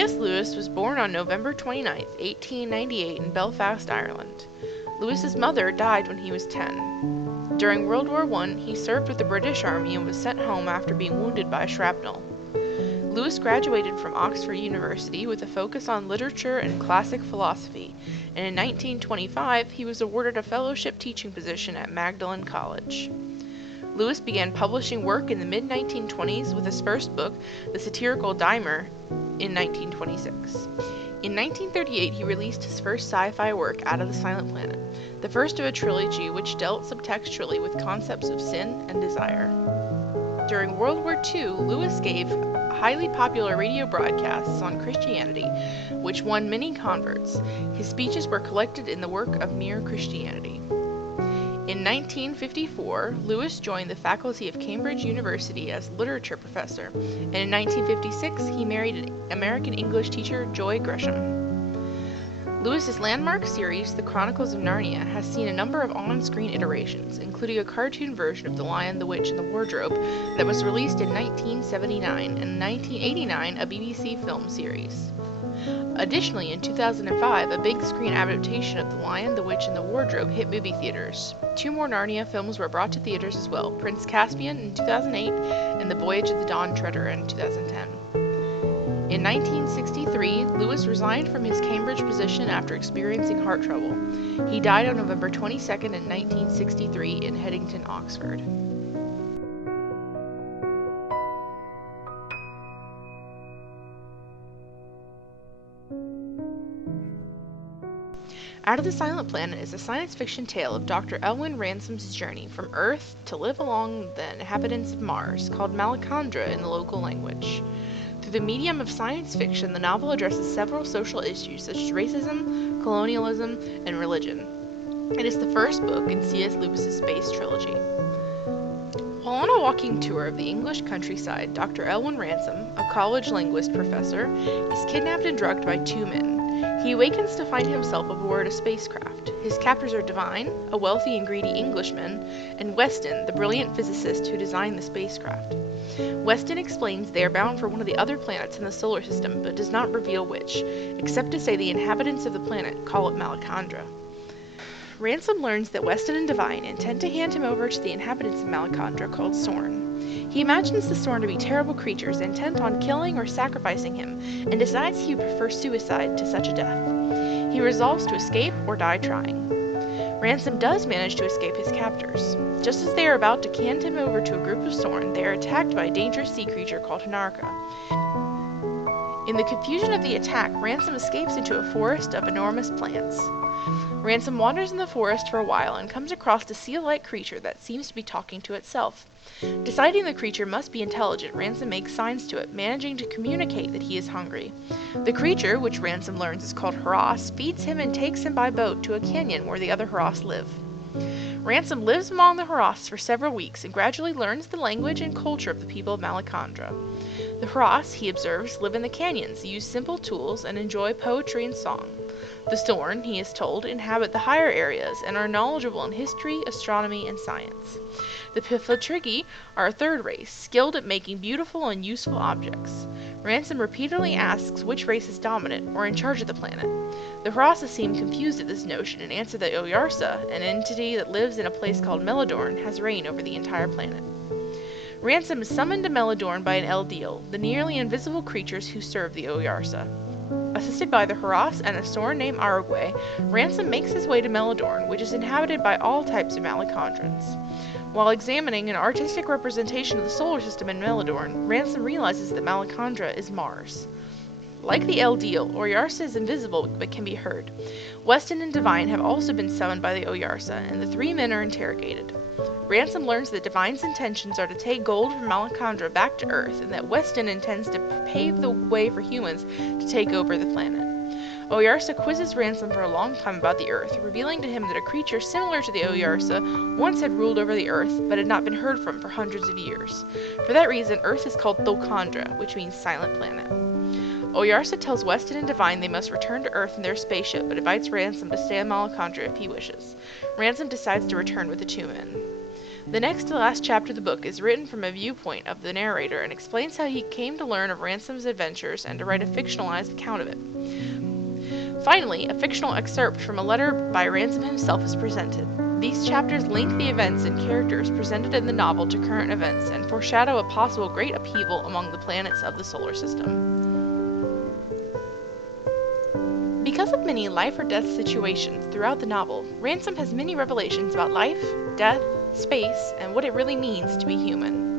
C.S. Lewis was born on November 29, 1898 in Belfast, Ireland. Lewis's mother died when he was 10. During World War I, he served with the British Army and was sent home after being wounded by shrapnel. Lewis graduated from Oxford University with a focus on literature and classic philosophy, and in 1925 he was awarded a fellowship teaching position at Magdalen College. Lewis began publishing work in the mid-1920s with his first book, The Satirical Dimer, in 1926. In 1938, he released his first sci-fi work, Out of the Silent Planet, the first of a trilogy which dealt subtextually with concepts of sin and desire. During World War II, Lewis gave highly popular radio broadcasts on Christianity, which won many converts. His speeches were collected in the work of Mere Christianity. In 1954, Lewis joined the faculty of Cambridge University as literature professor, and in 1956 he married American English teacher Joy Gresham. Lewis's landmark series, The Chronicles of Narnia, has seen a number of on-screen iterations, including a cartoon version of The Lion, the Witch, and the Wardrobe that was released in 1979, and in 1989 a BBC film series. Additionally, in 2005, a big-screen adaptation of The Lion, the Witch, and the Wardrobe hit movie theaters. 2 more Narnia films were brought to theaters as well, Prince Caspian in 2008 and The Voyage of the Dawn Treader in 2010. In 1963, Lewis resigned from his Cambridge position after experiencing heart trouble. He died on November 22nd in 1963 in Headington, Oxford. Out of the Silent Planet is a science fiction tale of Dr. Elwin Ransom's journey from Earth to live among the inhabitants of Mars, called Malacandra in the local language. Through the medium of science fiction, the novel addresses several social issues such as racism, colonialism, and religion. It is the first book in C.S. Lewis's space trilogy. While on a walking tour of the English countryside, Dr. Elwin Ransom, a college linguist professor, is kidnapped and drugged by 2 men. He awakens to find himself aboard a spacecraft. His captors are Devine, a wealthy and greedy Englishman, and Weston, the brilliant physicist who designed the spacecraft. Weston explains they are bound for one of the other planets in the solar system, but does not reveal which, except to say the inhabitants of the planet call it Malacandra. Ransom learns that Weston and Devine intend to hand him over to the inhabitants of Malacandra called Sorn. He imagines the Sorn to be terrible creatures intent on killing or sacrificing him, and decides he would prefer suicide to such a death. He resolves to escape or die trying. Ransom does manage to escape his captors. Just as they are about to hand him over to a group of Sorn, they are attacked by a dangerous sea creature called Hanarka. In the confusion of the attack, Ransom escapes into a forest of enormous plants. Ransom wanders in the forest for a while and comes across a seal-like creature that seems to be talking to itself. Deciding the creature must be intelligent, Ransom makes signs to it, managing to communicate that he is hungry. The creature, which Ransom learns is called Hross, feeds him and takes him by boat to a canyon where the other Hross live. Ransom lives among the Hross for several weeks and gradually learns the language and culture of the people of Malacandra. The Hross, he observes, live in the canyons, use simple tools, and enjoy poetry and song. The Sorn, he is told, inhabit the higher areas and are knowledgeable in history, astronomy, and science. The Piflatrigi are a third race, skilled at making beautiful and useful objects. Ransom repeatedly asks which race is dominant or in charge of the planet. The Hrossa seem confused at this notion and answer that Oyarsa, an entity that lives in a place called Melidorn, has reign over the entire planet. Ransom is summoned to Melidorn by an Eldiel, the nearly invisible creatures who serve the Oyarsa. Assisted by the Hross and a Sorn named Aragwe, Ransom makes his way to Melidorn, which is inhabited by all types of Malacandrans. While examining an artistic representation of the solar system in Melidorn, Ransom realizes that Malacandra is Mars. Like the Eldiel, Oyarsa is invisible but can be heard. Weston and Devine have also been summoned by the Oyarsa, and the 3 men are interrogated. Ransom learns that Devine's intentions are to take gold from Malacandra back to Earth, and that Weston intends to pave the way for humans to take over the planet. Oyarsa quizzes Ransom for a long time about the Earth, revealing to him that a creature similar to the Oyarsa once had ruled over the Earth, but had not been heard from for hundreds of years. For that reason, Earth is called Thokandra, which means silent planet. Oyarsa tells Weston and Devine they must return to Earth in their spaceship, but invites Ransom to stay on Malacandra if he wishes. Ransom decides to return with the 2 men. The next to last chapter of the book is written from a viewpoint of the narrator and explains how he came to learn of Ransom's adventures and to write a fictionalized account of it. Finally, a fictional excerpt from a letter by Ransom himself is presented. These chapters link the events and characters presented in the novel to current events and foreshadow a possible great upheaval among the planets of the solar system. Because of many life or death situations throughout the novel, Ransom has many revelations about life, death, space, and what it really means to be human.